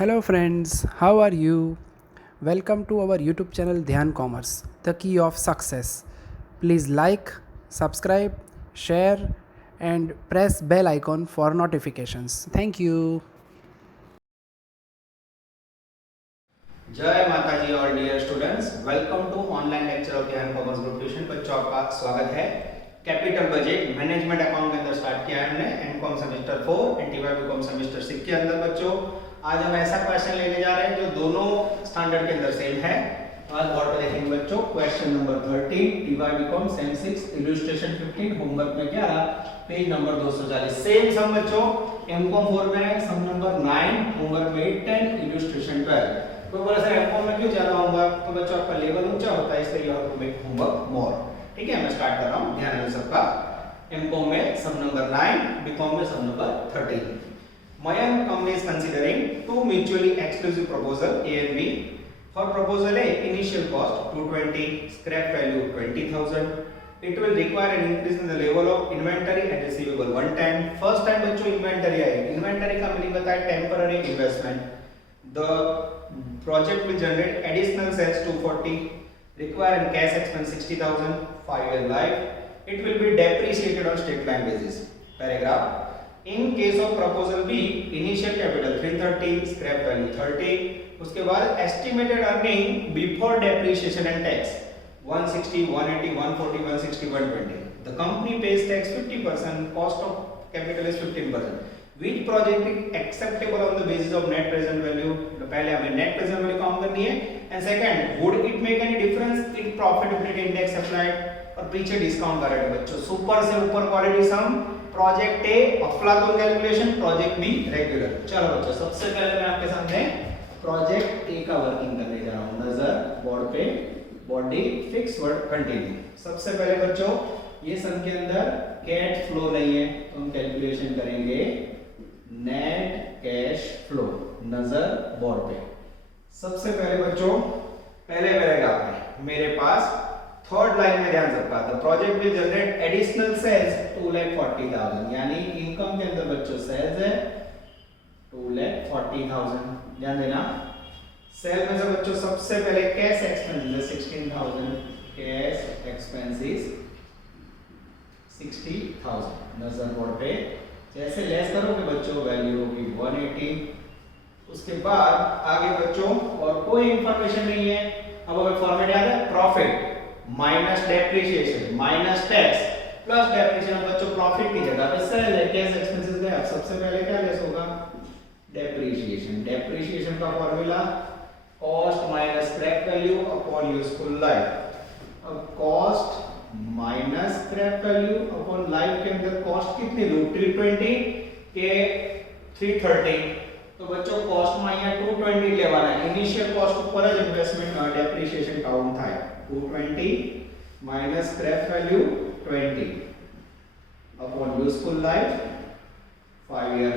Hello friends, how are you? Welcome to our YouTube channel Dhyan Commerce, the key of success. Please like, subscribe, share and press bell icon for notifications. Thank you. जय माता जी और dear students, welcome to online lecture of Dhyan commerce group tuition. बच्चों आपका स्वागत है। Capital budget management account के अंदर start किया है हमने एमकॉम सेमेस्टर 4 एंटीवाई बीकॉम सेमेस्टर 6 के अंदर। बच्चों आज हम ऐसा क्वेश्चन लेने जा रहे हैं जो दोनों स्टैंडर्ड के अंदर सेम है। आज बोर्ड पे देखेंगे बच्चों question number 13 TY BCom sem 6 illustration 15 homework में क्या रहा पेज नंबर 240 सेम सम बच्चों एमकॉम 4 में है सम नंबर 9 होमवर्क में 8 10 इलस्ट्रेशन 12। तो बोला सर एमकॉम में क्यों ज्यादा होमवर्क, तो बच्चों आपका लेवल ऊंचा होता है इसलिए you have to make homework more. ठीक है, मैं स्टार्ट कर रहा हूं, ध्यान रखिए सबका। एमकॉम में सम नंबर 9, बीकॉम में सम number 13। Mayank company is considering two mutually exclusive proposal A and B. For proposal A, initial cost 220, scrap value 20,000. It will require an increase in the level of inventory and receivable 110. First time बच्चों inventory आएगी। inventory का meaning बताया temporary investment. The project will generate additional sales 240, require an cash expense 60,000, 5-year life. It will be depreciated on straight line basis. Paragraph. In case of proposal B, initial capital 330, scrap value 30. उसके बाद estimated earning before depreciation and tax 160, 180, 140, 160, 120. The company pays tax 50%, cost of capital is 15%. Which project is acceptable on the basis of net present value? तो पहले हमें net present value काम करनी है। And second, would it make any difference if profitability index applied? और पीछे discount कर रहे हैं बच्चों। सुपर से ऊपर क्वालिटी सम, प्रोजेक्ट ए अफलातून कैलकुलेशन, प्रोजेक्ट बी रेगुलर। चलो बच्चों सबसे पहले मैं आपके सामने प्रोजेक्ट ए का वर्किंग करने जा रहा हूं। नजर बोर्ड पे, बॉडी फिक्स वर्ड कंटिन्यू। सबसे पहले बच्चों ये सम के अंदर कैश फ्लो नहीं है तो हम कैलकुलेशन करेंगे नेट कैश फ्लो। नजर बोर्ड पे। सबसे पहले बच्चों पहले पैराग्राफ में मेरे पास थर्ड लाइन में ध्यान सबका था project will generate additional sales 2,40,000, यानी इनकम के अंदर बच्चों सेल्स है 2,40,000। ध्यान देना सेल में से बच्चों सबसे पहले कैश एक्सपेंसेस 16,000, कैश एक्सपेंसेस 60,000। नजर बोर्ड पे जैसे लेस करोगे बच्चों वैल्यू होगी 180। उसके बाद आगे बच्चों और कोई इंफॉर्मेशन नहीं है। अब हमें फॉर्मेट याद है profit minus depreciation minus tax plus depreciation. बच्चों प्रॉफिट की जगह पे सेल है, कैश एक्सपेंसेस गए। अब सबसे पहले क्या लेस होगा डेप्रिसिएशन। डेप्रिसिएशन का formula cost minus scrap value upon useful life. अब cost minus scrap value upon life के अंदर कॉस्ट कितनी लूं 320 के 330। तो बच्चों कॉस्ट में અહીંયા 220 લેવાના। ઇનિશિયલ કોસ્ટ ઉપર જ ઇન્વેસ્ટમેન્ટ ડેપ્રિસિએશન કાઉન્ટ થાય 220 minus scrap value 20 upon useful life 5 year.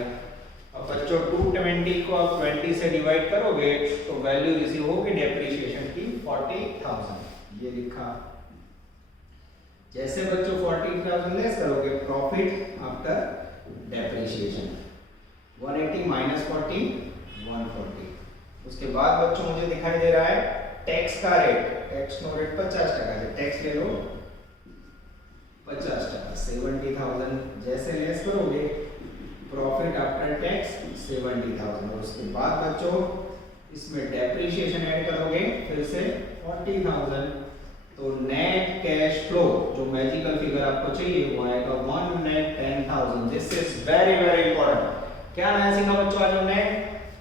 अब बच्चों 220 को आप 20 से डिवाइड करोगे तो वैल्यू रिसीव होगी डेप्रिसिएशन की 40,000। ये लिखा। जैसे बच्चों 40,000 लेस करोगे प्रॉफिट आफ्टर डेप्रिसिएशन 180 माइनस 40 140। उसके बाद बच्चों मुझे दिखाई दे रहा है टैक्स का रेट। टैक्स नो रेट 50% है। टैक्स ले लो 50%, 70,000। जैसे लेस करोगे प्रॉफिट आफ्टर टैक्स 70,000। और उसके बाद बच्चों इसमें डेप्रिसिएशन ऐड करोगे फिर से 40,000। तो नेट कैश फ्लो जो मैजिकल फिगर आपको चाहिए वो आएगा 110,000। This is very very important. क्या नया सीखा बच्चों आज हमने?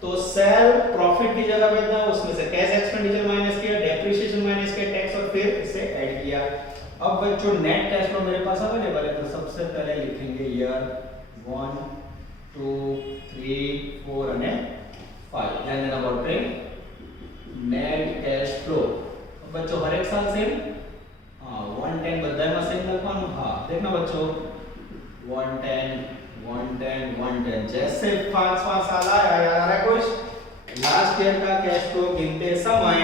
तो सेल प्रॉफिट की जगह पे था उसमें से कैश एक्सपेंडिचर माइनस किया, डेप्रिसिएशन माइनस किया, टैक्स और फिर इसे ऐड किया। अब बच्चों नेट कैश फ्लो मेरे पास अवेलेबल है तो सबसे पहले लिखेंगे ईयर 1 2 3 4 અને 5। ध्यान देना बोर्ड पे नेट कैश फ्लो। अब बच्चों हर एक साल सेम 110 બધામાં સેમ લખવાનું। हां देखना बच्चों 110 110 110। जैसे 5 साल आया यार है कुछ लास्ट ईयर का कैश फ्लो गिनते समय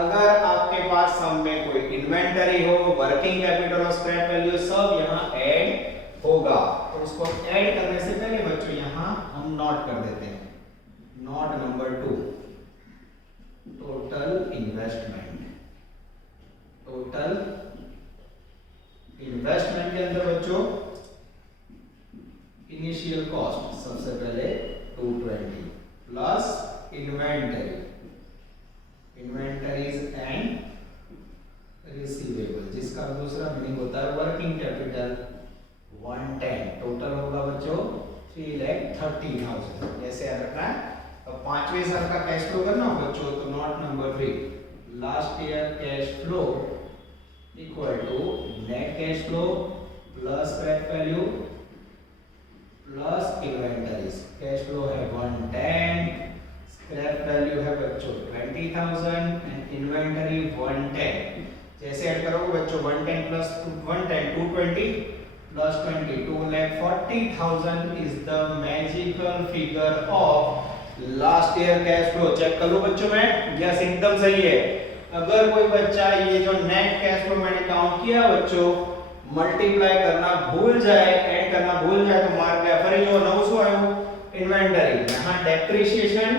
अगर आपके पास सम में कोई इन्वेंटरी हो वर्किंग कैपिटल और स्क्रैप वैल्यू सब यहां ऐड होगा। तो उसको ऐड करने से पहले बच्चों यहां हम नोट कर देते हैं। Note number inventories and receivable, जिसका दूसरा मीनिंग होता है वर्किंग कैपिटल 110। टोटल होगा बच्चों 3,30,000। जैसे याद रखना है। अब 5वें साल का कैश फ्लो करना हो बच्चों, तो note number 3, last year cash flow equal to net cash flow plus scrap value plus inventories. Cash flow है 110, स्क्रैप वैल्यू है बच्चों 20,000 एंड इन्वेंटरी 110। जैसे ऐड करोगे बच्चों 110 plus 110 220 plus 20 2,40,000 is the magical figure of last year cash flow. Check कर लो बच्चों मैं, यस एकदम सही है। अगर कोई बच्चा ये जो नेट कैश फ्लो मैंने काउंट किया बच्चों, मल्टीप्लाई करना भूल जाए, ऐड करना भूल जाए तो मार गया। पर जो 900 आयो इन्वेंटरी, यहां डेप्रिसिएशन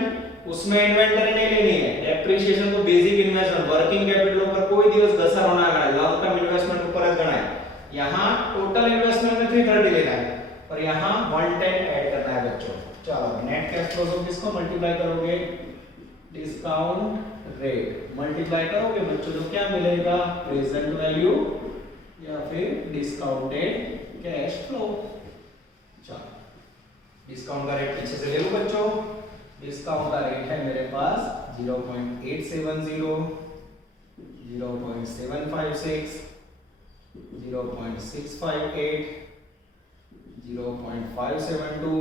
उसमें इन्वेंटरी नहीं लेनी है। डेप्रिसिएशन तो बेसिक इन्वेस्टमेंट वर्किंग कैपिटल ऊपर कोई दिवस दसर होना है, लॉन्ग टर्म इन्वेस्टमेंट ऊपर ज गणा है। यहां टोटल इन्वेस्टमेंट में 330 लेना है और यहां 110 ऐड करना है बच्चों। चलो नेट कैश फ्लो को किसको मल्टीप्लाई करोगे, डिस्काउंट रेट मल्टीप्लाई करोगे बच्चों तो क्या मिलेगा, प्रेजेंट वैल्यू या फिर डिस्काउंटेड कैश फ्लो। चलो डिस्काउंट का रेट पीछे से ले लो बच्चों। डिस्काउंट का रेट है मेरे पास 0.870, 0.756, 0.658, 0.572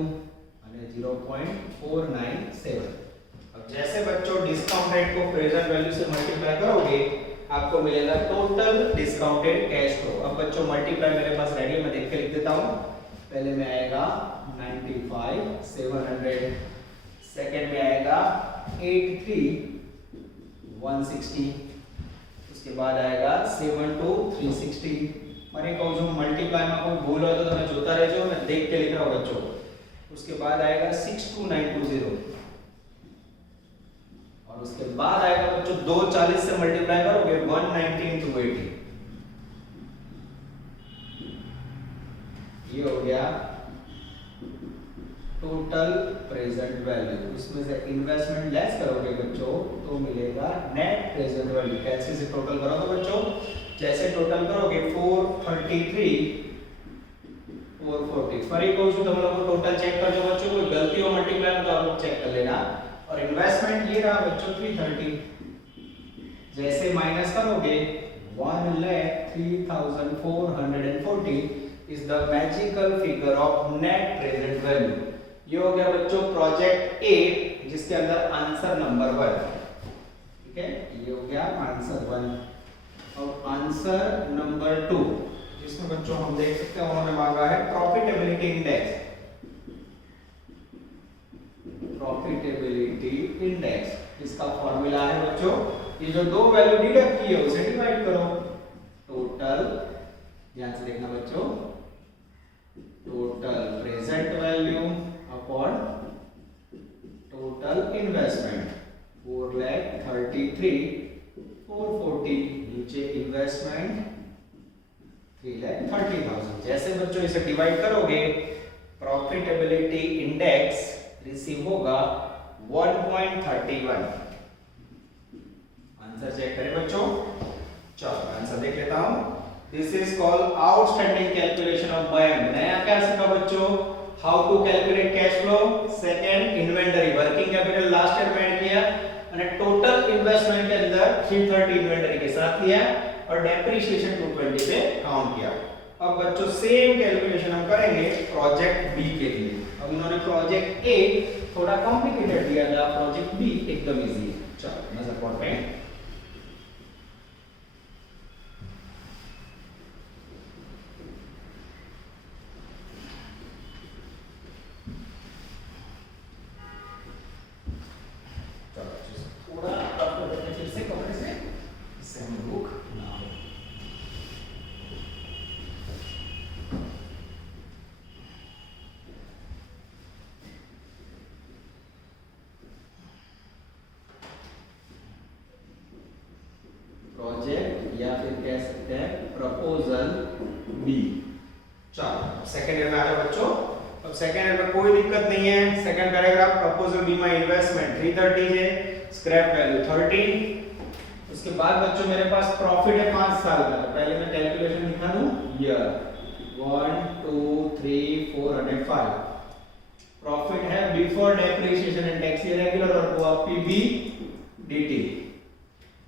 અને 0.497। अब जैसे बच्चों डिस्काउंट रेट को प्रेजेंट वैल्यू से मल्टीप्लाई करोगे आपको मिलेगा टोटल डिस्काउंटेड कैश फ्लो। अब बच्चों मल्टीप्लाई मेरे पास रेडी है, मैं देख के लिख देता हूं। पहले में आएगा 95,700, सेकेंड में आएगा 83,160, उसके बाद आएगा 72,360। मैंने कहूं जो मल्टीप्लाई में कोई भूल हो तो मैं जोता रह जाओ, मैं देख के लिख रहा हूं बच्चों। उसके बाद आएगा 62,920 और उसके बाद आएगा बच्चों 240 से मल्टीप्लाई करोगे 119,280। ये हो गया टोटल प्रेजेंट वैल्यू। उसमें से इन्वेस्टमेंट लेस करोगे बच्चों तो मिलेगा नेट प्रेजेंट वैल्यू। कैसे से टोटल करोगे बच्चों, जैसे टोटल करोगे 433 440। फरी को तुम लोग टोटल चेक कर जो बच्चों, कोई गलती हो मल्टीप्लाई में तो आप लोग चेक कर लेना। और इन्वेस्टमेंट ये रहा बच्चों 330, जैसे माइनस करोगे 1,03,440 is the magical figure of net present value. ये हो गया बच्चों प्रोजेक्ट ए जिसके अंदर आंसर नंबर 1, ठीक है, ये हो गया आंसर 1। और आंसर नंबर 2 जिसमें बच्चों हम देख सकते हैं उन्होंने मांगा है प्रॉफिटेबिलिटी इंडेक्स। प्रॉफिटेबिलिटी इंडेक्स इसका फॉर्मूला है बच्चों, ये जो दो वैल्यू डिडक्ट की है उसे डिवाइड करो। टोटल, ध्यान से देखना बच्चों, total present value upon total investment 4,33,440, नीचे इन्वेस्टमेंट 3,30,000। जैसे बच्चों इसे डिवाइड करोगे प्रॉफिटेबिलिटी इंडेक्स रिसीव होगा 1.31। आंसर चेक करें बच्चों। चलो आंसर देख लेता हूं। This is called outstanding calculation of बयान। नया क्या सीखा बच्चों, how to calculate cash flow, second inventory working capital last year में ऐड किया और टोटल इन्वेस्टमेंट के अंदर 330 इन्वेंटरी के साथ लिया और डेप्रिसिएशन 220 पे काउंट किया। अब बच्चों सेम कैलकुलेशन हम करेंगे प्रोजेक्ट बी के लिए। अब इन्होंने प्रोजेक्ट ए थोड़ा कॉम्प्लिकेटेड दिया था, प्रोजेक्ट बी एकदम इजी है। चलो नजर पड़ते हैं। थोड़ा आपको फिर से कपड़े से इससे हम रुक ना हो। प्रोजेक्ट या फिर कह सकते हैं प्रपोजल बी। चलो सेकंड ईयर में आ रहे बच्चों। अब अब सेकंड हैंड में कोई दिक्कत नहीं है, second paragraph proposal be my investment 330 है, स्क्रैप वैल्यू 30। उसके बाद बच्चों मेरे पास प्रॉफिट है 5 साल का, तो पहले मैं कैलकुलेशन लिखा दूं ईयर 1 2 3 4 और 5। प्रॉफिट है बिफोर डेप्रिसिएशन एंड टैक्स, ये रेगुलर और वो पीबी डीटी।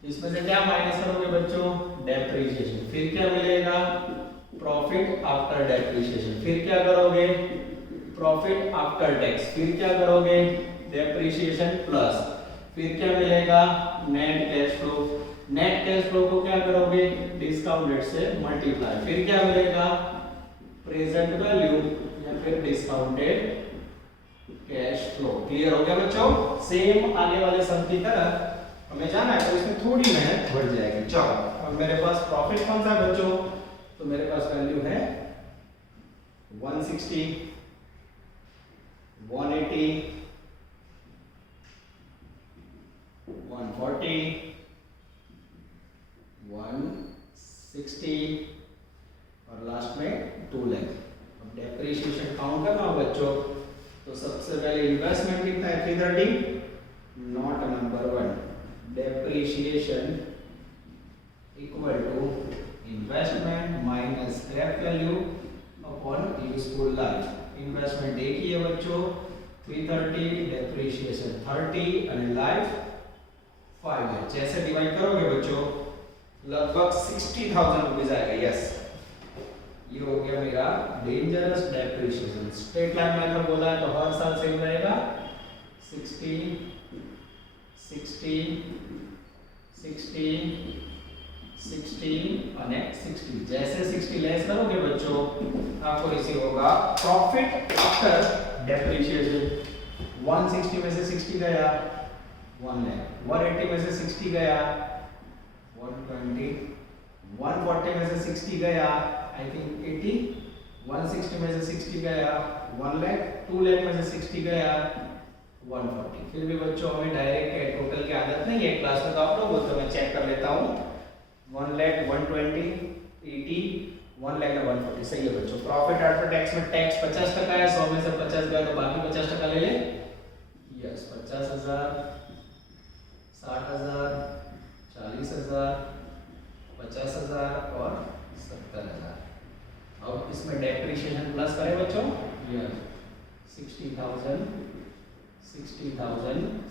इसमें से क्या माइनस करोगे बच्चों, डेप्रिसिएशन, फिर क्या मिलेगा प्रॉफिट आफ्टर डेप्रिसिएशन, फिर क्या करोगे प्रॉफिट आफ्टर टैक्स, फिर क्या करोगे डेप्रिसिएशन प्लस, फिर क्या मिलेगा net cash flow. Net cash flow को क्या करोगे डिस्काउंट रेट से मल्टीप्लाई, फिर क्या मिलेगा प्रेजेंट वैल्यू या फिर डिस्काउंटेड कैश फ्लो। क्लियर हो गया बच्चों। सेम आगे वाले सम की तरह हमें जाना है तो इसमें थोड़ी मेहनत बढ़ जाएगी। चलो अब मेरे पास प्रॉफिट कौन सा है बच्चों, तो मेरे पास वैल्यू है 160 180 140 160 और लास्ट में 2 लाख। अब डेप्रिसिएशन काउंट करना हो बच्चों, तो सबसे पहले इन्वेस्टमेंट कितना है 330, note number 1। Depreciation equal to investment minus scrap value upon useful life. Investment एक ही है बच्चों 330, डेप्रिसिएशन 30 और लाइफ 5 है। जैसे डिवाइड करोगे बच्चों लगभग 60,000 रुपीज आएगा। यस, ये हो गया मेरा dangerous depreciation. Straight line method बोला है तो हर साल सेम रहेगा 60 60 60 60 અને 60। जैसे 60 लेस करोगे बच्चों आपको रिसीव होगा प्रॉफिट आफ्टर डेप्रिसिएशन। 160 में से 60 गया 1 लाख, 180 में से 60 गया 120, 140 में से 60 गया आई थिंक 80, 160 में से 60 गया 1 लाख, 2 लाख में से 60 गया 140। फिर भी बच्चों हमें डायरेक्ट टोटल की आदत नहीं है, क्लास में तो आप लोग बोलते, मैं चेक कर लेता हूँ 1 लाख 120 80 1 लाख 140। सही है बच्चों। प्रॉफिट आफ्टर टैक्स में टैक्स 50% है, 100 में से 50 गया तो बाकी 50% ले ले। यस, 50,000 60,000 40,000 50,000 और 70,000। अब इसमें डेप्रिसिएशन प्लस करें बच्चों, यस 60,000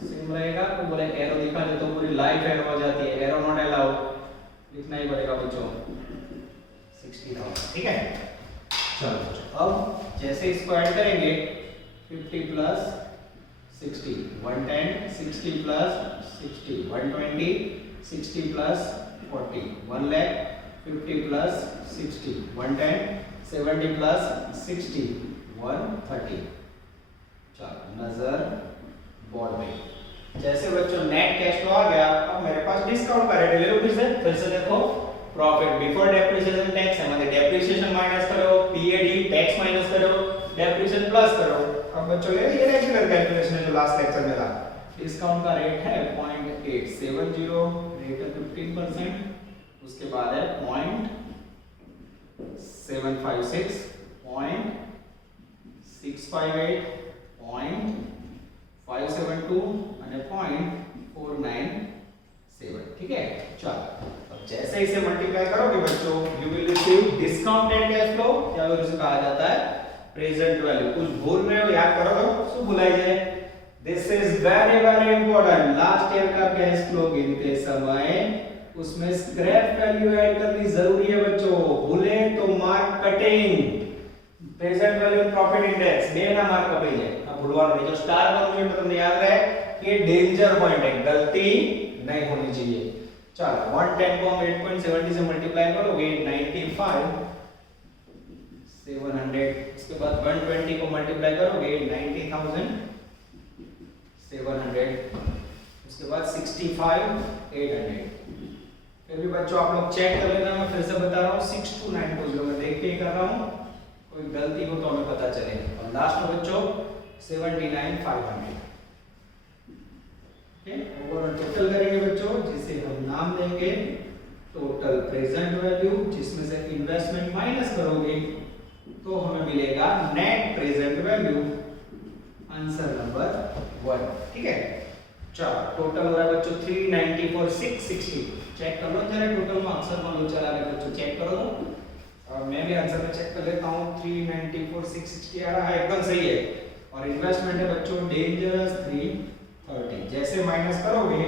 सेम रहेगा। तो बोले एरो दिखा दे तो पूरी लाइफ एरो हो जाती है, एरो नॉट अलाउड, लिखना ही पड़ेगा बच्चों 60,000। ठीक है, चलो अब जैसे इसको ऐड करेंगे 50 plus 60 110, 60 plus 60 120, 60 plus 40 1 lakh, 50 plus 60 110, 70 plus 60 130। चलो नजर बोर्ड में। जैसे बच्चों नेट कैश फ्लो आ गया, अब मेरे पास डिस्काउंट का रेट ले लो फिर से देखो प्रॉफिट बिफोर डेप्रिसिएशन टैक्स है, मतलब डेप्रिसिएशन माइनस करो, पीएडी टैक्स माइनस करो, डेप्रिसिएशन प्लस करो। अब बच्चों ये रेगुलर कैलकुलेशन है जो लास्ट लेक्चर में था। डिस्काउंट का रेट है 0.870, रेट है 15%, उसके बाद है 0.756, 0.658, 0.572 અને 0.497। ठीक है, चलो अब जैसे इसे मल्टीप्लाई करोगे बच्चों you will receive discounted cash flow, या फिर उसे कहा जाता है प्रेजेंट वैल्यू। कुछ भूल रहे हो याद करोगे सो भुलाई जाए। This is very very important. Last year का कैश फ्लो गिनते समय उसमें स्क्रैप वैल्यू ऐड करनी जरूरी है बच्चों, भूले तो mark cutting. Present value profit index बे ना मार्क कपाई जाए। अब भूलवानो नहीं, जो स्टार बनोगे तो तुमने याद रहे कि डेंजर पॉइंट है, गलती नहीं होनी चाहिए। चलो 110 को हम 8.70 से मल्टीप्लाई करोगे 95 700, उसके बाद 120 को मल्टीप्लाई करोगे 90,700, उसके बाद 65 800। फिर भी बच्चों आप लोग चेक कर लेना, मैं फिर से बता रहा हूँ 62920 मैं देख के ही कर रहा हूँ, कोई गलती हो तो हमें पता चले। और लास्ट में बच्चों 79,500। ओवरऑल टोटल करेंगे बच्चों, जिसे हम नाम देंगे टोटल प्रेजेंट वैल्यू, जिसमें से इन्वेस्टमेंट माइनस करोगे तो हमें मिलेगा net present value, answer number 1। ठीक है, चलो टोटल हो रहा है बच्चों 394,660। चेक कर लो जरा टोटल में अक्सर मान लो चला गया बच्चों, चेक करो तो। और मैं भी आंसर में चेक कर लेता हूँ, 394,660 आ रहा है, एकदम सही है। और इन्वेस्टमेंट है बच्चों डेंजरस 330। जैसे माइनस करोगे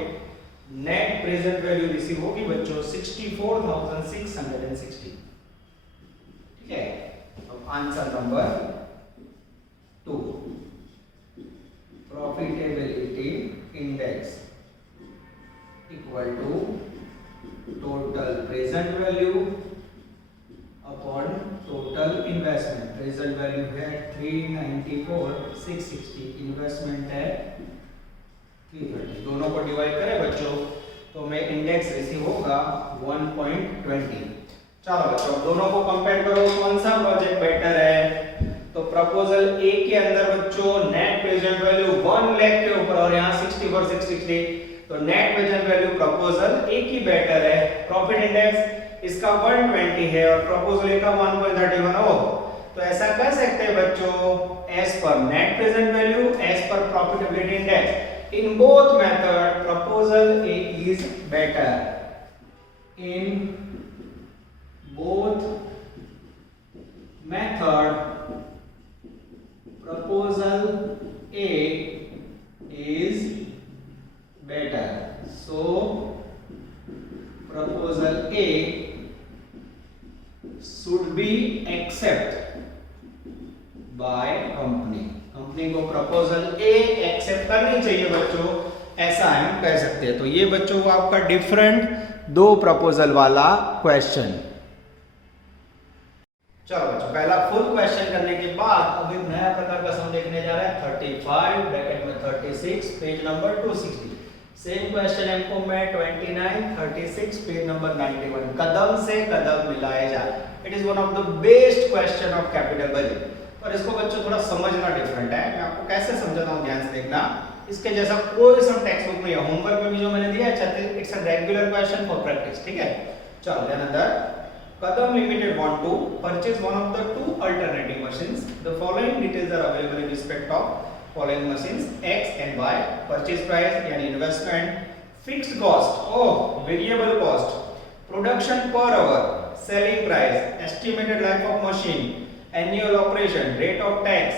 नेट प्रेजेंट वैल्यू रिसीव होगी बच्चों 64,660। ठीक है, अब answer number 2, profitability index equal to total present value upon total investment. Present value है 394,660, इन्वेस्टमेंट है 330। दोनों को डिवाइड करें बच्चों तो हमें इंडेक्स रिसीव होगा 1.20। चलो बच्चों दोनों को कंपेयर करो, कौन सा प्रोजेक्ट बेटर है। तो प्रपोजल ए के अंदर बच्चों नेट प्रेजेंट वैल्यू 1 लाख के ऊपर और यहाँ 64,660, तो नेट प्रेजेंट वैल्यू प्रपोजल ए की बेटर है। प्रॉफिट इंडेक्स इसका 120 है और प्रपोजल ए का 1.31 हो। तो ऐसा कह सकते हैं बच्चों as per net present value, as per profitability index, in both method proposal A is better. In both method proposal A is better. So proposal A should be accepted by company. Company को proposal ए accept करनी चाहिए बच्चों, ऐसा हम कह सकते हैं। तो ये बच्चों को आपका डिफरेंट 2 प्रपोजल वाला क्वेश्चन। चलो बच्चों पहला फुल क्वेश्चन करने के बाद अब एक नया प्रकार का सम देखने जा रहे हैं। 35 ब्रैकेट में 36 पेज नंबर 260। सेम क्वेश्चन हमको में 29 36 पेज नंबर 91। कदम से कदम मिलाए जा। It is one of the best question of capital budget. और इसको बच्चों थोड़ा समझना डिफरेंट है, मैं आपको कैसे समझाता हूँ ध्यान से देखना। इसके जैसा कोई सा टेक्स्ट बुक में या होमवर्क में भी जो मैंने दिया है, it's a regular question for practice. ठीक है, चलो देन अंदर Kadam limited want to purchase one of the 2 alternative machines. The following details are available in respect of following machines X and Y. Purchase price यानी investment, fixed cost और variable cost, production per hour, selling price, estimated life of machine, annual operation, rate of tax,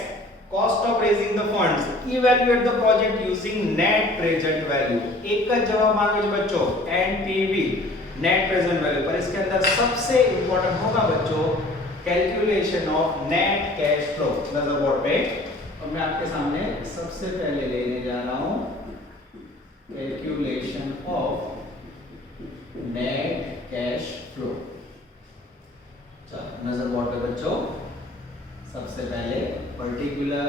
cost of raising the funds, evaluate the project using net present value। एक का जवाब मांगे जो बच्चों NPV, net present value। पर इसके अंदर सबसे इंपॉर्टेंट होगा बच्चों calculation of net cash flow. नजर बोर्ड पे, और मैं आपके सामने सबसे पहले लेने जा रहा हूं calculation of net cash flow. चलो नजर बोर्ड पे बच्चों सबसे पहले पर्टिकुलर,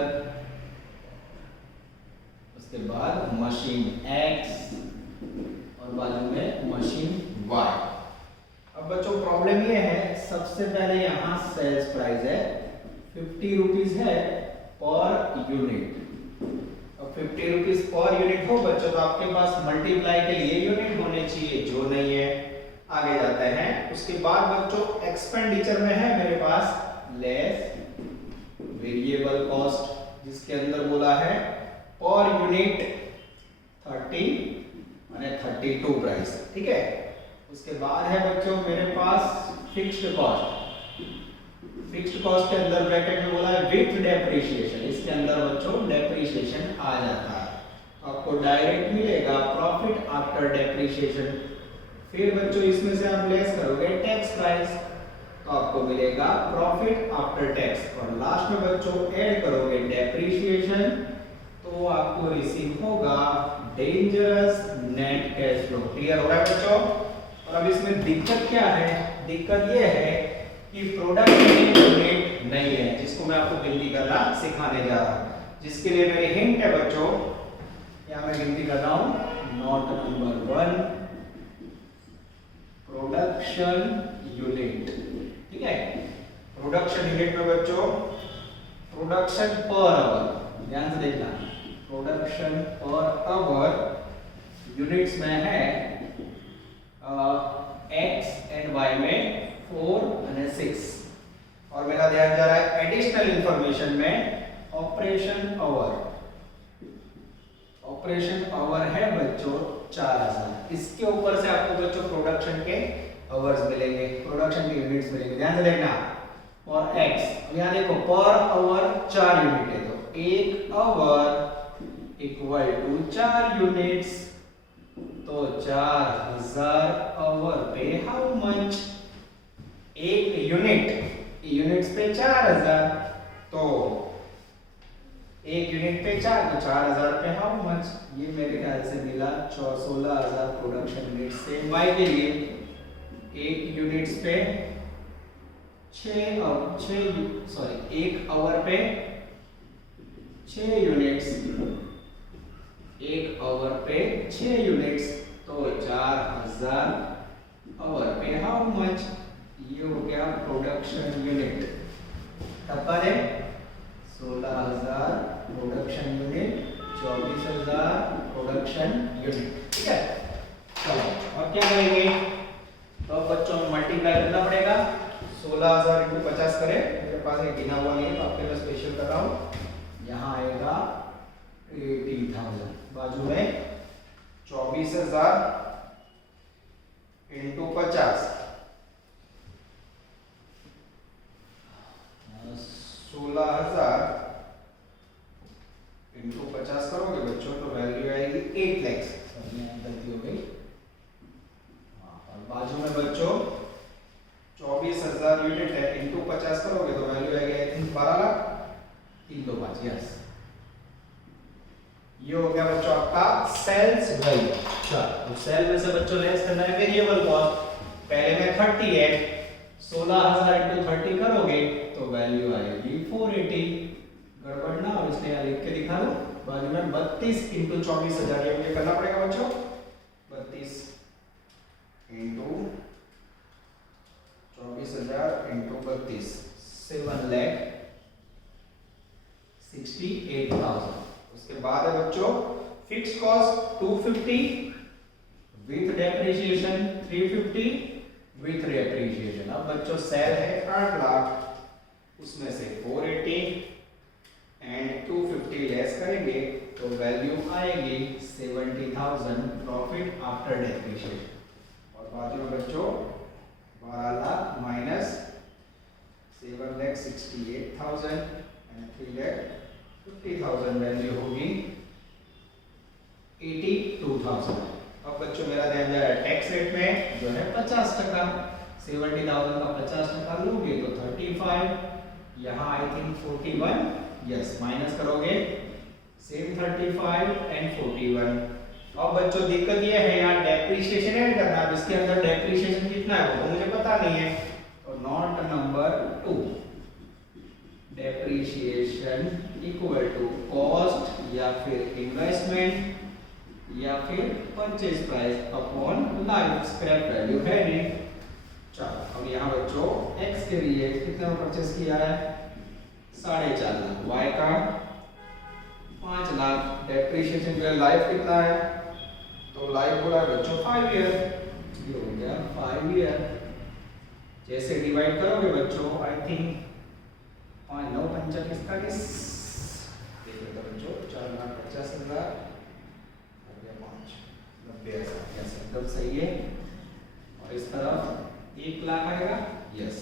उसके बाद मशीन X और बाजू में मशीन Y। अब बच्चों प्रॉब्लम ये है, सबसे पहले यहाँ सेल्स प्राइस है 50 रुपीज है पर यूनिट। अब 50 रुपीज पर यूनिट हो बच्चों तो आपके पास मल्टीप्लाई के लिए यूनिट होने चाहिए, जो नहीं है। आगे जाते हैं, उसके बाद बच्चों एक्सपेंडिचर में है मेरे पास लेस वेरिएबल कॉस्ट, जिसके अंदर बोला है पर यूनिट 30 माने 32 प्राइस। ठीक है, उसके बाद है बच्चों मेरे पास फिक्स्ड कॉस्ट। फिक्स्ड कॉस्ट के अंदर ब्रैकेट में बोला है विथ डेप्रिसिएशन, इसके अंदर बच्चों डेप्रिसिएशन आ जाता है। आपको डायरेक्ट मिलेगा प्रॉफिट आफ्टर डेप्रिसिएशन। फिर बच्चों इसमें से आप लेस करोगे टैक्स प्राइस, तो आपको मिलेगा प्रॉफिट आफ्टर टैक्स। और लास्ट में बच्चों ऐड करोगे डेप्रिसिएशन, तो आपको रिसीव होगा dangerous net cash flow. Clear हो रहा है बच्चों? और अब इसमें दिक्कत क्या है? दिक्कत ये है कि प्रोडक्ट में यूनिट नहीं है, जिसको मैं आपको गिनती करना सिखाने जा रहा हूं। जिसके लिए मेरी हिंट है बच्चों, यहां मैं गिनती कर रहा हूं। Note number 1 production unit. ठीक है, प्रोडक्शन यूनिट में बच्चों प्रोडक्शन पर आवर, ध्यान से देखना, प्रोडक्शन पर आवर यूनिट्स में है एक्स एंड वाई में 4 और 6। और मेरा ध्यान जा रहा है ऑपरेशन आवर है बच्चों 4000। इसके ऊपर से आपको बच्चों प्रोडक्शन के आवर्स मिलेंगे, प्रोडक्शन के यूनिट्स मिलेंगे। ध्यान से देखना। और x, अब यहाँ देखो पर आवर 4 यूनिट है, तो 1 आवर इक्वल टू 4 यूनिट्स, तो 4000 आवर पे हाउ मच, एक यूनिट्स पे 4000, तो एक यूनिट पे 4, तो 4000 पे हाउ मच, ये मेरे ख्याल से मिला 16000 प्रोडक्शन यूनिट से y के लिए। एक यूनिट्स पे 1 आवर पे 6 यूनिट्स, 1 आवर पे 6 यूनिट्स, तो 4000 आवर पे हाउ मच, ये हो गया प्रोडक्शन यूनिट। टप्पा दे 16000 प्रोडक्शन यूनिट, 24000 प्रोडक्शन यूनिट। ठीक है, चलो और क्या करेंगे, तो बच्चों मल्टीप्लाई करना पड़ेगा। 16000 × 50 करें, मेरे पास एक गिना हुआ नहीं है तो आपके लिए स्पेशल कर रहा हूं। यहाँ आएगा 80,000, बाजू में 24000 × 50, 16000 × 50 करोगे बच्चों तो वैल्यू आएगी 8 लाख। गलती हो गई। और बाजू में बच्चों 24000 यूनिट है, × 50 करोगे तो वैल्यू आएगी आई थिंक 12 लाख। 3 2 5, यस, ये हो गया बच्चों आपका सेल्स वैल्यू। तो सेल में से बच्चों लेस करना है वेरिएबल कॉस्ट। पहले में 30 है, 16000 × 30 करोगे तो वैल्यू आएगी 480। गड़बड़ ना हो इसलिए यहाँ लिख के दिखा दो। बाजू में 32 × 24000, ये मुझे करना पड़ेगा बच्चों, 32 × 24000 × 32, 7,68,000। उसके बाद है बच्चों fix cost 250 with depreciation, 350 with depreciation. अब बच्चों सेल है 8 लाख, उसमें से 480 एंड 250 लेस करेंगे तो वैल्यू आएगी 70,000 प्रॉफिट आफ्टर डेप्रिसिएशन। और बाजू में बच्चों 12 लाख माइनस 7,68,000 एंड 3,50,000, वैल्यू होगी 82,000। अब बच्चों मेरा ध्यान जा रहा है टैक्स रेट में जो है 50%। 70,000 का 50% लोगे तो 35, यहाँ आई थिंक 41, यस, माइनस करोगे सेम 35 एंड 41। अब बच्चों दिक्कत ये है यहाँ डेप्रिसिएशन ऐड करना। अब इसके अंदर डेप्रिसिएशन कितना है वो तो मुझे पता नहीं है, तो note number 2, depreciation equal to cost या फिर इन्वेस्टमेंट या फिर purchase price upon life scrap value है नहीं। चलो अब यहाँ बच्चों x के लिए कितने में परचेज किया है 4.5 लाख, y का 5 लाख, डेप्रिसिएशन का लाइफ कितना है तो लाइफ बोला बच्चों 5 ईयर, ये हो गया 5 ईयर। जैसे डिवाइड करोगे बच्चों आई थिंक 5 9 5 45, देखिए तो बच्चों 4,50,000 एकदम सही है। और इस तरफ 1 लाख आएगा, यस।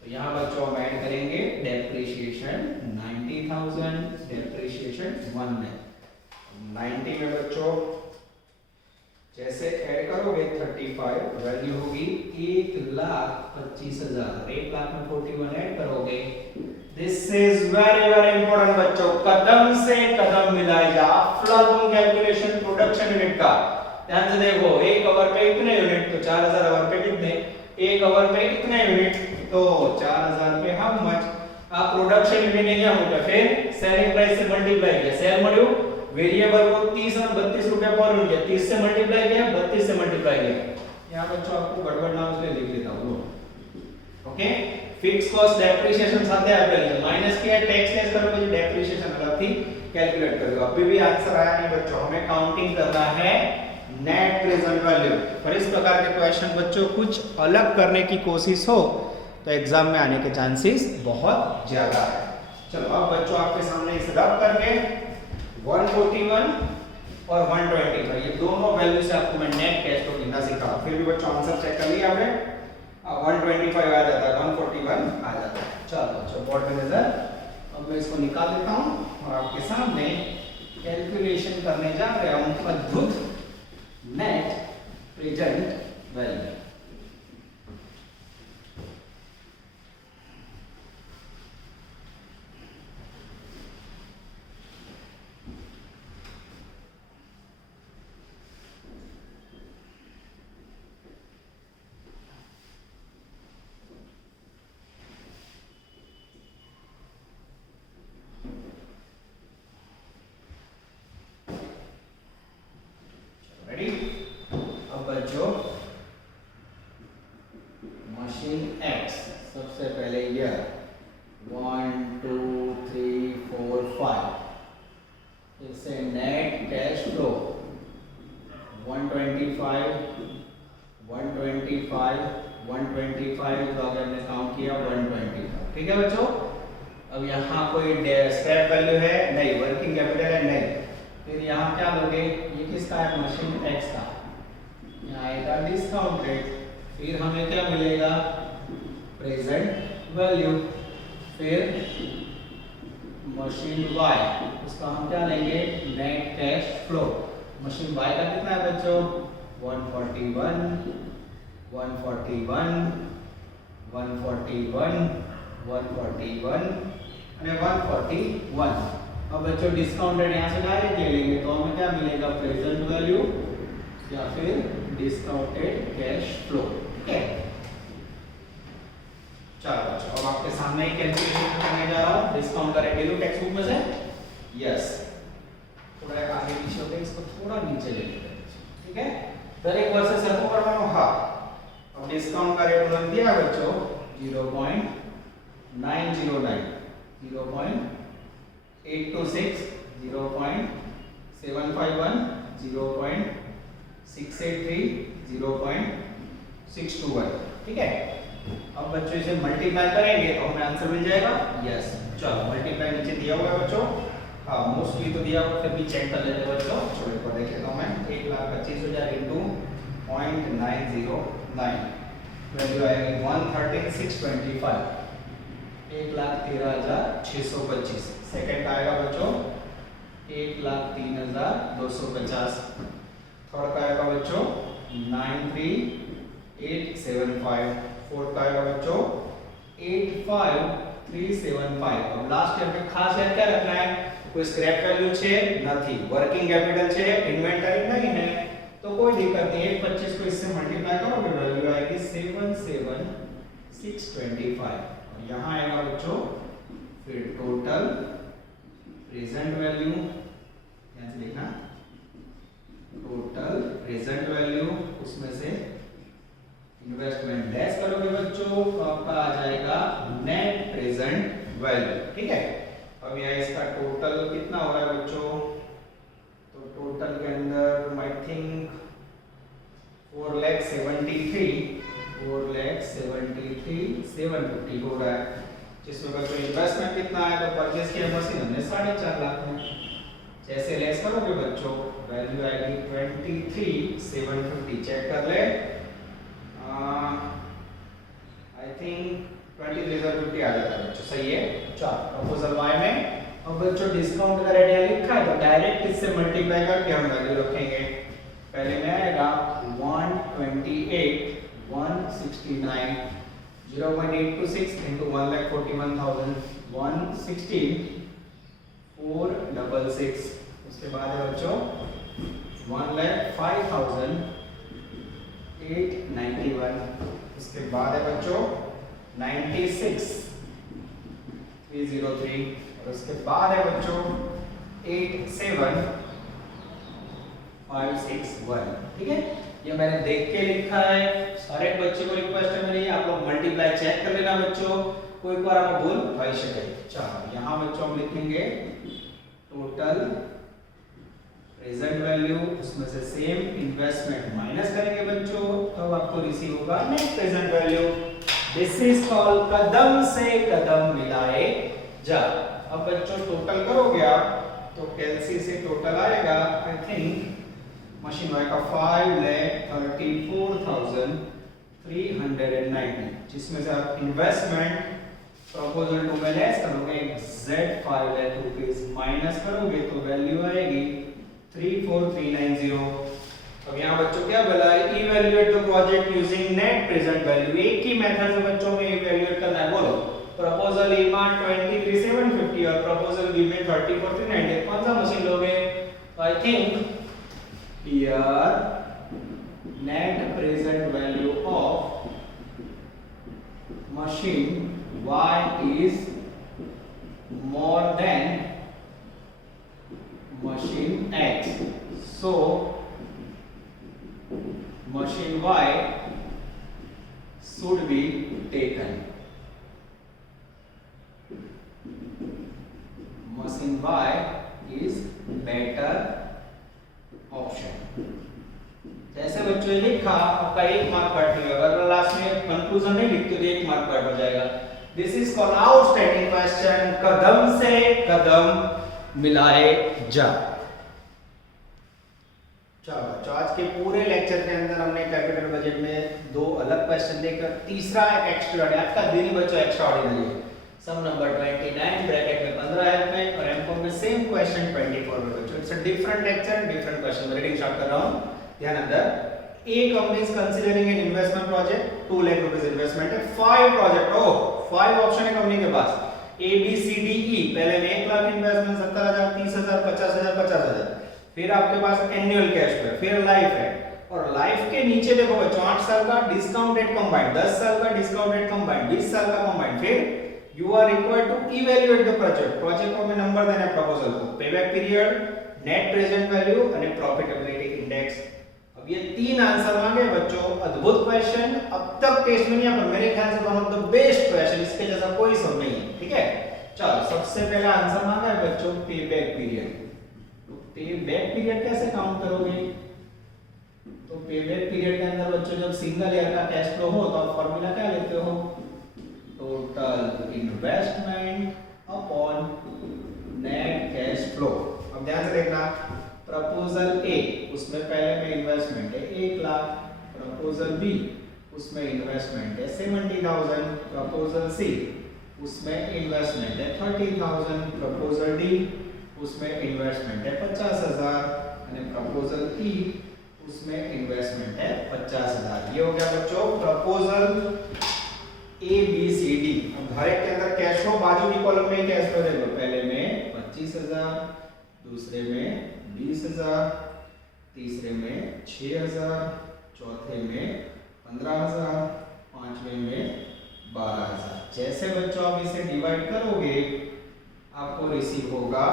तो यहाँ बच्चों हम ऐड करेंगे डेप्रिसिएशन 90,000, डेप्रिसिएशन 1 में 90 में बच्चों जैसे ऐड करोगे 35, वैल्यू होगी 1,25,000। 1 लाख में 41 ऐड करोगे। This is very very important बच्चों, कदम से कदम मिलाए जा। फ्लूम कैलकुलेशन प्रोडक्शन यूनिट का ध्यान से देखो, 1 आवर पे इतने यूनिट, तो 4000 आवर पे कितने, 1 आवर पे इतने यूनिट, तो 4000 पे हाउ मच। आप प्रोडक्शन यूनिट नहीं क्या होता, फिर सेलिंग प्राइस से मल्टीप्लाई किया, सेल मॉड्यूल वेरिएबल को 30 और 32 रुपए पर यूनिट किया, 30 से मल्टीप्लाई किया, 32 से मल्टीप्लाई किया। यहां बच्चों आपको गड़बड़ ना हो इसलिए लिख देता हूं। ओके, फिक्स कॉस्ट डेप्रिसिएशन साथे आप करेंगे, माइनस किया टैक्स लेस करोगे तो डेप्रिसिएशन अलग थी कैलकुलेट करोगे। अभी भी आंसर आया नहीं बच्चों, हमें काउंटिंग करना है नेट प्रेजेंट वैल्यू। पर इस प्रकार के क्वेश्चन बच्चों कुछ अलग करने की कोशिश हो तो एग्जाम में आने के चांसेस बहुत ज्यादा है। चलो अब बच्चों आपके सामने इसे रब करके 141 और 125, ये दोनों वैल्यू से आपको मैं नेट कैश फ्लो गिनना सिखा रहा हूं। फिर भी बच्चों आंसर चेक कर लिया आपने, 125 आ जाता है, 141 आ जाता है। चलो अच्छा, बोर्ड में नजर, अब मैं इसको निकाल देता हूं और आपके सामने कैलकुलेशन करने जा रहा हूं अद्भुत नेट प्रेजेंट वैल्यू। अब बच्चों मशीन एक्स सबसे पहले यह 1 2 3 4 5, इससे नेट कैश फ्लो 125 तो अगर हमने काउंट किया 125, ठीक है बच्चों। अब यहाँ कोई स्क्रैप वैल्यू है नहीं, वर्किंग कैपिटल है नहीं, फिर यहाँ क्या लोगे, ये किसका है, मशीन एक्स का, यहाँ आएगा डिस्काउंट रेट, फिर हमें क्या मिलेगा, प्रेजेंट वैल्यू, फिर मशीन वाई, उसका हम क्या लेंगे, net cash flow. Machine Y का कितना है बच्चों, 141 और 141। अब बच्चों डिस्काउंट रेट यहाँ से डायरेक्ट ले लेंगे तो हमें क्या मिलेगा, प्रेजेंट वैल्यू या फिर डिस्काउंटेड कैश फ्लो, ठीक है। चलो बच्चों, अब आपके सामने ही कैलकुलेशन करने जा रहा हूँ, डिस्काउंट का रेट ले लो टेक्स्ट बुक में से, यस, थोड़ा आगे पीछे होते हैं, इसको थोड़ा नीचे ले लेते हैं, ठीक है। दरेक वर्ष से सरखो करवानो, हाँ। अब डिस्काउंट का रेट उन्होंने दिया बच्चों 0.909, 0.826, 0.751, 0.683, 0.621, ठीक है। अब बच्चों इसे मल्टीप्लाई करेंगे तो हमें आंसर मिल जाएगा, यस। चलो मल्टीप्लाई नीचे दिया हुआ है बच्चों, हाँ मोस्टली तो दिया हुआ, फिर भी चेक कर लेते हैं बच्चों। चलो इसको देख लेता हूं मैं, 1,25,000 इनटू 0.909, वैल्यू आएगी 113,625, 1,13,625। सेकंड का आएगा बच्चों 1,03,250, थर्ड का आएगा बच्चों 93,875, फोर्थ का आएगा बच्चों 85,375। अब लास्ट में આપણે ખાસ યાદ क्या रखना है, कोई स्क्रैप वैल्यू છે નથી, वर्किंग कैपिटल છે, इन्वेंटरी नहीं है, तो कोई दिक्कत नहीं है। 25 को इससे मल्टीप्लाई करोगे वैल्यू आएगी 77,625। और यहाँ आएगा बच्चों फिर टोटल प्रेजेंट वैल्यू, यहाँ से लिखना टोटल प्रेजेंट वैल्यू, उसमें से इन्वेस्टमेंट लेस करोगे बच्चों तो आपका आ जाएगा नेट प्रेजेंट वैल्यू, ठीक है। अब यहाँ इसका टोटल कितना हो रहा है बच्चों, तो टोटल के अंदर आई थिंक 4,73,750 हो रहा है, जिसमें बच्चों इन्वेस्टमेंट कितना है, तो परचेज किया मशीन हमने 4.5 लाख में, जैसे लेस करोगे बच्चों वैल्यू आएगी 23,750। चेक कर ले, आई थिंक 23,750 आ जाता है बच्चों, सही है। चलो प्रपोजल वाई में अब बच्चों डिस्काउंट का रेट यहाँ लिखा है तो डायरेक्ट इससे मल्टीप्लाई करके हम वैल्यू रखेंगे। पहले में आएगा 128,169, 0.826 into 1,41,000, 116,466। उसके बाद है बच्चों 1,05,891। उसके बाद है बच्चों 96,303। और उसके बाद है बच्चों 87,561, ठीक है। ये मैंने देख के लिखा है, सारे बच्चों को रिक्वेस्ट है मेरी, आप लोग मल्टीप्लाई चेक कर लेना बच्चों, कोई बार आपको भूल भाई सके। चलो यहाँ बच्चों हम लिखेंगे टोटल प्रेजेंट वैल्यू, उसमें से सेम इन्वेस्टमेंट माइनस करेंगे बच्चों, तो आपको रिसीव होगा net present value. This is called कदम से कदम मिलाए जा। अब बच्चों टोटल करोगे आप तो तो कैलसी से टोटल आएगा आई थिंक मशीन वाई का 5,34,390, जिसमें से आप इन्वेस्टमेंट प्रपोजल 2 में लेस करोगे, Z 5 लाख रुपीस माइनस करोगे तो वैल्यू आएगी 34390। अब यहाँ बच्चों क्या बोला है, evaluate the project using net present value. एक ही मेथड से बच्चों में इवैल्यूएट करना है। बोलो प्रपोजल ए में 23,750 और प्रपोजल बी में 34,390, कौन सा मशीन लोगे? I think here net present value of machine Y is more than machine X, so machine Y should be taken. Machine Y is better option. जैसे बच्चों ने लिखा आपका 1 मार्क कट हो जाएगा, अगर लास्ट में कंक्लूजन नहीं लिखते तो 1 मार्क कट हो जाएगा। This is called outstanding question. कदम से कदम मिलाए जा। चलो बच्चों, आज के पूरे लेक्चर के अंदर हमने कैपिटल बजट में 2 अलग क्वेश्चन देखा, तीसरा एक एक्स्ट्राऑर्डिनरी। आज का दिन ही बच्चों एक्स्ट्राऑर्डिनरी है। सम नंबर 29 ब्रैकेट में 15 है में और एमकॉम में सेम क्वेश्चन 24 में बच्चों। It's a different lecture, different question. Reading start कर रहा हूं, ध्यान अंदर। A company is considering an investment project, 2 lakh rupees investment है, 5 प्रोजेक्ट, 5 ऑप्शन है कंपनी के पास, A B C D E। पहले में 1 लाख इन्वेस्टमेंट, 70,000, 30,000, 50,000, 50,000। फिर आपके पास एनुअल कैश फ्लो, फिर लाइफ है, और लाइफ के नीचे देखो बच्चों 8 साल का डिस्काउंटेड कंबाइंड, 10 साल का डिस्काउंटेड कंबाइंड, 20 साल का कंबाइंड। फिर you are required to evaluate the project. Project को में नंबर देना है प्रपोजल को, payback period, net present value और प्रॉफिटेबिलिटी इंडेक्स। अब ये 3 आंसर मांगे बच्चों। अद्भुत क्वेश्चन, अब तक टेस्ट में नहीं है, पर मेरे ख्याल से one of the best question, इसके जैसा कोई सब नहीं है। ठीक है, चलो सबसे पहला आंसर मांगा है बच्चों पेबैक पीरियड। तो पेबैक पीरियड कैसे काउंट करोगे? तो पेबैक पीरियड के अंदर बच्चों जब सिंगल ईयर का कैश फ्लो हो तो आप फार्मूला क्या लेते हो? Total investment upon net cash flow. अब ध्यान से देखना, प्रपोजल ए उसमें पहले में इन्वेस्टमेंट है 1 लाख, प्रपोजल बी उसमें इन्वेस्टमेंट है 70,000, प्रपोजल सी उसमें इन्वेस्टमेंट है 30,000, प्रपोजल डी उसमें इन्वेस्टमेंट है 50,000 और प्रपोजल ई उसमें इन्वेस्टमेंट है 50,000। ये हो गया बच्चों proposal A B C D. अब हर एक के अंदर कैश फ्लो, बाजू की कॉलम में कैश फ्लो देखो, पहले में 25,000, दूसरे में 20,000, तीसरे में 6,000, चौथे में 15,000, पांचवें में 12,000। जैसे बच्चों आप इसे डिवाइड करोगे आपको रिसीव होगा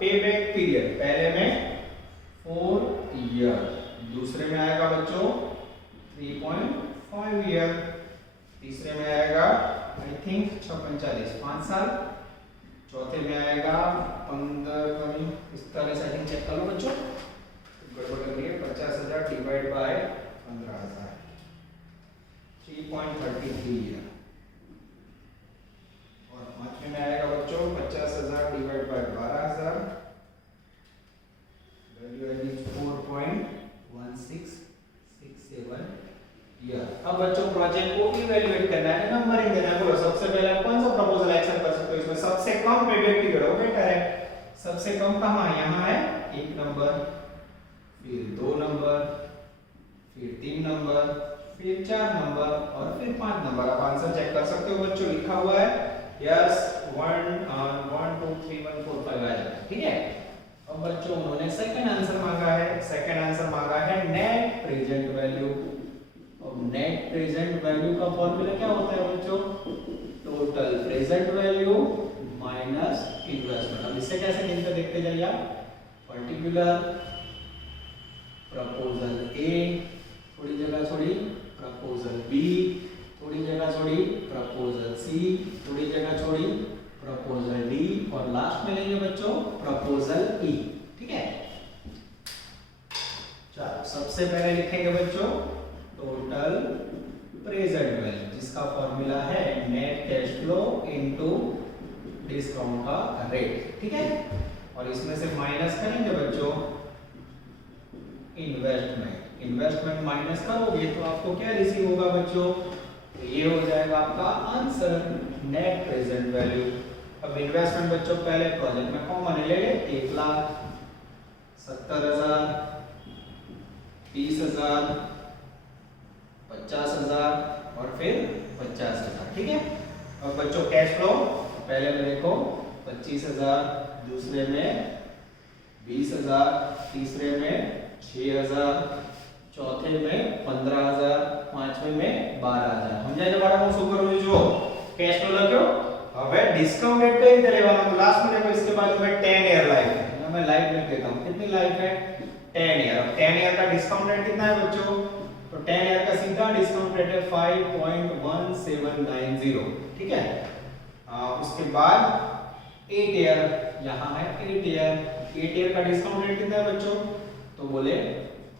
पेबैक पीरियड, पहले में 4 ईयर, दूसरे में आएगा बच्चों 3.5 ईयर, तीसरे में आएगा आई थिंक 645 5 साल, चौथे में आएगा 15 45 आई थिंक, चेक कर लो बच्चों गड़बड़ लग रही है, 50,000 डिवाइड बाय 15,000 3.33 ईयर, और पांचवें में आएगा बच्चों 50,000 डिवाइड बाय 12,000, वैल्यू आएगी 4.1667 ईयर। अब बच्चों प्रोजेक्ट को इवैल्यूएट करना है, नंबरिंग देना है। बोलो सबसे पहले आप कौन सा प्रपोजल एक्शन कर सकते हो? इसमें सबसे कम पेबैक पीरियड हो, बेटर है। सबसे कम कहां है? यहां है 1 नंबर, फिर 2 नंबर, फिर 3 नंबर, फिर 4 नंबर और फिर 5 नंबर। आप आंसर चेक कर सकते हो बच्चों, लिखा हुआ है यस 1 2 3 1 4 5 आ जाएगा। ठीक है, अब बच्चों उन्होंने सेकंड आंसर मांगा है, सेकंड आंसर मांगा है नेट प्रेजेंट वैल्यू। अब नेट प्रेजेंट वैल्यू का फॉर्मूला क्या होता है बच्चों? Total present value minus investment. अब इससे कैसे गिनते देखते जाइए आप। पर्टिकुलर प्रपोजल ए थोड़ी जगह छोड़ी, प्रपोजल बी थोड़ी जगह छोड़ी, प्रपोजल सी थोड़ी जगह छोड़ी, प्रपोजल डी और लास्ट में लेंगे बच्चों प्रपोजल ई। ठीक है, चलो सबसे पहले लिखेंगे बच्चों टोटल प्रेजेंट वैल्यू, जिसका फॉर्मूला है net cash flow into discount का रेट। ठीक है, और इसमें से माइनस करेंगे बच्चों इन्वेस्टमेंट माइनस करोगे तो आपको क्या रिसीव होगा बच्चों, तो ये हो जाएगा आपका आंसर नेट प्रेजेंट वैल्यू। अब इन्वेस्टमेंट बच्चों पहले प्रोजेक्ट में कॉमन ले ले, 1,70,000, 30,000, 50,000 और फिर 50,000, ठीक है। अब बच्चों कैश फ्लो पहले में देखो 25,000, दूसरे में 20,000, तीसरे में 6,000, चौथे में 15,000, पांचवे में 12,000। સમજાય છે બાળકો શું કરવું જો કેશ ફ્લો લખ્યો। હવે ડિસ્કાઉન્ટ રેટ કઈ રીતે લેવાનો, તો લાસ્ટ में देखो इसके बाजू में 10 ईयर लाइफ है, मैं लाइफ लिख देता हूं। कितनी लाइफ है 10 ईयर। अब 10 ईयर का डिस्काउंट रेट कितना है बच्चों, तो 10 ईयर का सीधा डिस्काउंट रेट है 5.1790, ठीक है। उसके बाद 8 ईयर यहाँ है 8 ईयर का डिस्काउंट रेट कितना है बच्चों, तो बोले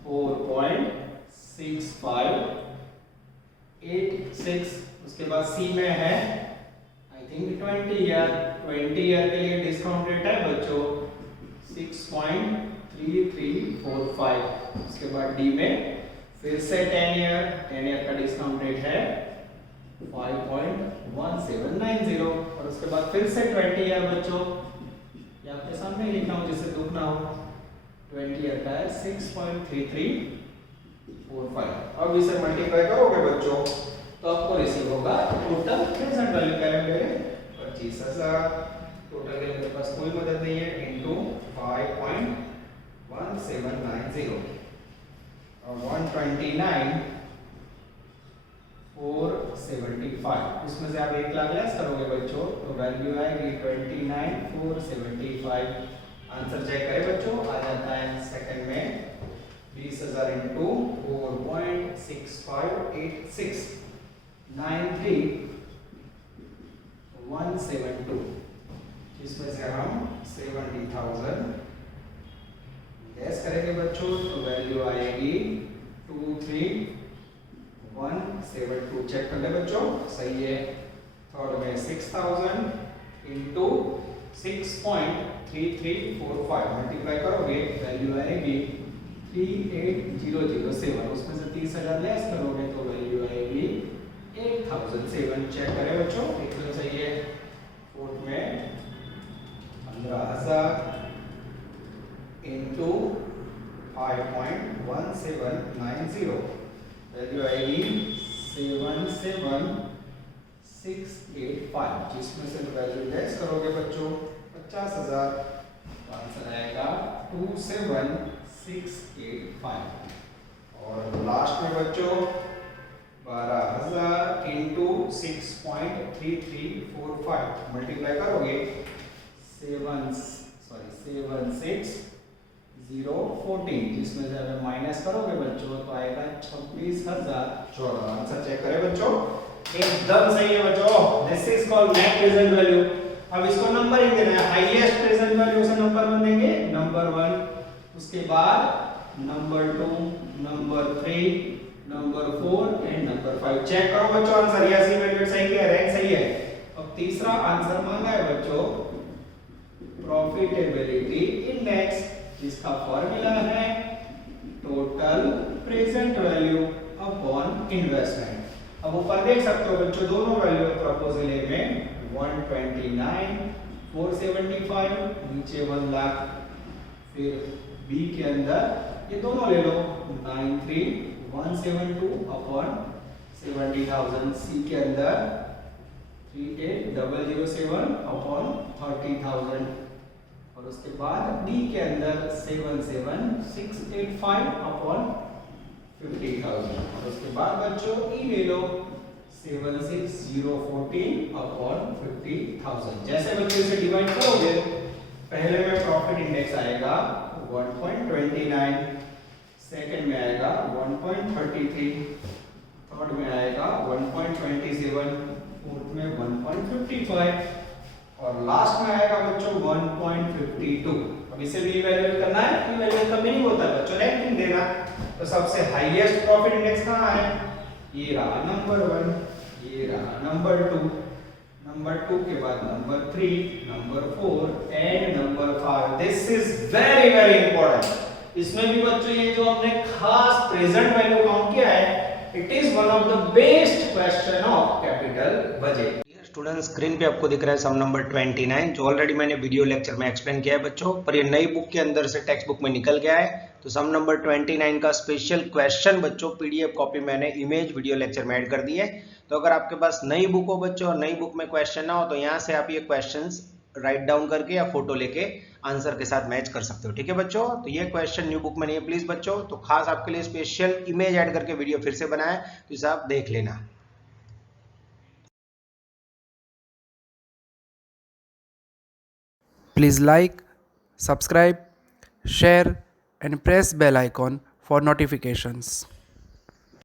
4.6586। उसके बाद सी में है आई थिंक 20 ईयर के लिए डिस्काउंट रेट है बच्चों 6.3345। उसके बाद डी में फिर से 10 ईयर का डिस्काउंट रेट है 5.1790 और उसके बाद फिर से 20 ईयर बच्चों, ये आपके सामने ही लिखा हूं जिससे दुख ना हो, 20 ईयर का है 6.3345। अब इसे मल्टीप्लाई करोगे बच्चों तो आपको रिसीव होगा total present value calendar 25,000, total के लिए पास कोई मदद नहीं है, इनटू 5.1790 और 129,475। इसमें से आप 1 लाख लेस करोगे बच्चों तो वैल्यू आएगी 29,475। आंसर चेक करें बच्चों, आ जाता है सेकंड में 20,000 इंटू 4.6586 93,172। इसमें से हम 70,000 गैस करेंगे बच्चों तो वैल्यू आएगी 23,172। चेक कर ले बच्चों, सही है। थर्ड में 6,000 इंटू 6.3345 मल्टीप्लाई करोगे वैल्यू आएगी 38,007। उसमें से 30,000 लेस करोगे तो वैल्यू आएगी 8,007। चेक करें बच्चों, एकदम सही है। फोर्थ में 15,000 इंटू 5.1790 वैल्यू आएगी 77,685। जिसमें से वैल्यू लेस करोगे बच्चों 50,000 तो आंसर आएगा 27,685। और लास्ट में बच्चों 12,000 इंटू 6.3345 मल्टीप्लाई करोगे 76,014। जिसमें से अगर माइनस करोगे बच्चों तो आएगा 26,014। आंसर चेक करें बच्चों, एकदम सही है बच्चों। This is called net present value. अब इसको नंबरिंग देना है, हाईएस्ट प्रेजेंट वैल्यू से नंबर 1 देंगे, नंबर 1, उसके बाद number 2, number 3, number 4 and number 5। Check करो बच्चों आंसर, यस इवेल्युएट सही है, रैंक सही है। अब तीसरा आंसर मांगा है बच्चों प्रॉफिटेबिलिटी इंडेक्स, जिसका फॉर्मूला है total present value upon investment. अब ऊपर देख सकते हो बच्चों दोनों वैल्यू प्रपोजल ए में 129,475, नीचे 1 लाख, फिर बी के अंदर ये दोनों ले लो 93,172 अपॉन 70,000, सी के अंदर 38,007 अपॉन 30,000 और उसके बाद डी के अंदर 77,685 अपॉन 50,000 और उसके बाद बच्चों ई ले लो 76,014 अपॉन 50,000। जैसे बच्चों इसे डिवाइड करोगे पहले में प्रॉफिट इंडेक्स आएगा 1.29, सेकंड में आएगा 1.33, थर्ड में आएगा 1.27, फोर्थ में 1.55 और लास्ट में आएगा बच्चों 1.52। अब इसे भी इवैल्यूएट करना है। इवैल्यूएट का मीनिंग होता है बच्चों रैंकिंग देना। तो सबसे हाईएस्ट प्रॉफिट इंडेक्स कहां है, ये रहा नंबर 1, ये रहा नंबर 2, नंबर 2 के बाद number 3, number 4 and number 5. This is very very important. इसमें भी बच्चों ये जो हमने खास प्रेजेंट वैल्यू काउंट किया है, it is one of the best question of capital budget. Student, screen पे आपको दिख रहा है सम नंबर 29, जो ऑलरेडी मैंने वीडियो लेक्चर में एक्सप्लेन किया है बच्चों, पर ये नई बुक के अंदर से टेक्स्ट बुक में निकल गया है. तो सम नंबर 29 का स्पेशल क्वेश्चन बच्चों पीडीएफ कॉपी मैंने इमेज वीडियो लेक्चर में ऐड कर दी है. तो अगर आपके पास नई बुक हो बच्चों और नई बुक में क्वेश्चन ना हो, तो यहाँ से आप ये क्वेश्चंस राइट डाउन करके या फोटो लेके आंसर के साथ मैच कर सकते हो. ठीक है बच्चों, तो ये क्वेश्चन न्यू बुक में नहीं है प्लीज बच्चों, तो खास आपके लिए स्पेशल इमेज ऐड करके वीडियो फिर से बनाया, तो इसे आप देख लेना. Please like, subscribe, share and press bell icon for notifications.